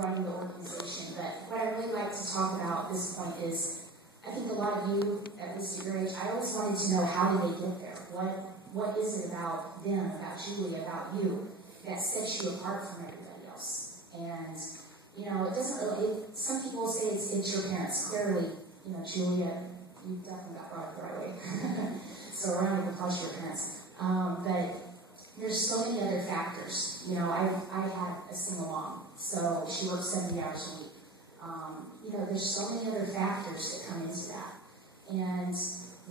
running the organization. But what I really like to talk about at this point is, I think a lot of you, at least at your age, I always wanted to know, how did they get there? What is it about them, about Julie, about you, that sets you apart from everybody else? And, you know, it doesn't really, some people say it's your parents. Clearly, you know, Julia, you definitely got brought up the right way. So we're not even close to your parents. But there's so many other factors. You know, I had a single mom, so she worked 70 hours a week. You know, there's so many other factors that come into that. And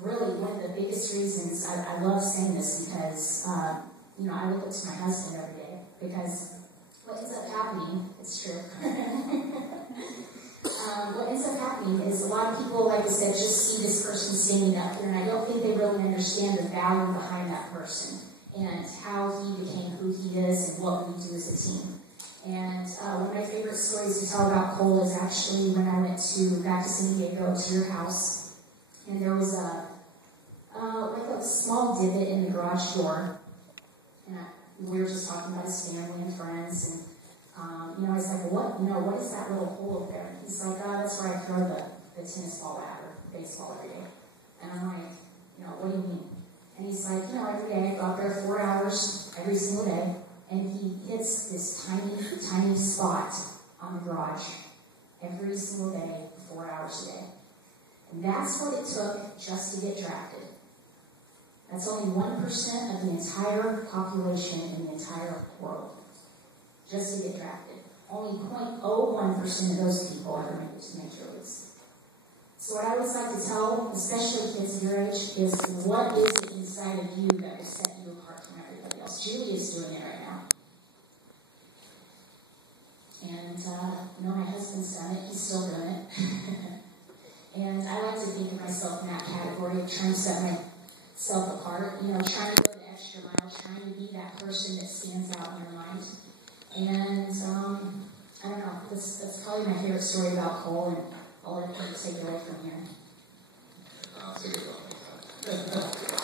really, one of the biggest reasons, I love saying this because, you know, I look up to my husband every day, because what ends up happening, it's true. What ends up happening is a lot of people, like I said, just see this person standing up here, and I don't think they really understand the value behind that person and how he became who he is and what we do as a team. And one of my favorite stories to tell about Cole is actually when I went back to San Diego to your house, and there was like a small divot in the garage door, and we were just talking about his family and friends, and you know, I was like, what is that little hole up there? And he's like, oh, that's where I throw the tennis ball at, or baseball every day. And I'm like, you know, what do you mean? And he's like, you know, every day I go out there 4 hours every single day, and he hits this tiny, tiny spot on the garage every single day, 4 hours a day. And that's what it took just to get drafted. That's only 1% of the entire population in the entire world, just to get drafted. Only 0.01% of those people ever make it to major leagues. So what I always like to tell, especially kids your age, is what is it inside of you that will set you apart from everybody else? Julie is doing it right now. And, you know, my husband's done it. He's still doing it. And I like to think of myself in that category of trying to set myself apart, you know, trying to go the extra mile, trying to be that person that stands out in your mind. And, I don't know, that's probably my favorite story about Cole, and I'll let him take it away from here. I'll take it away.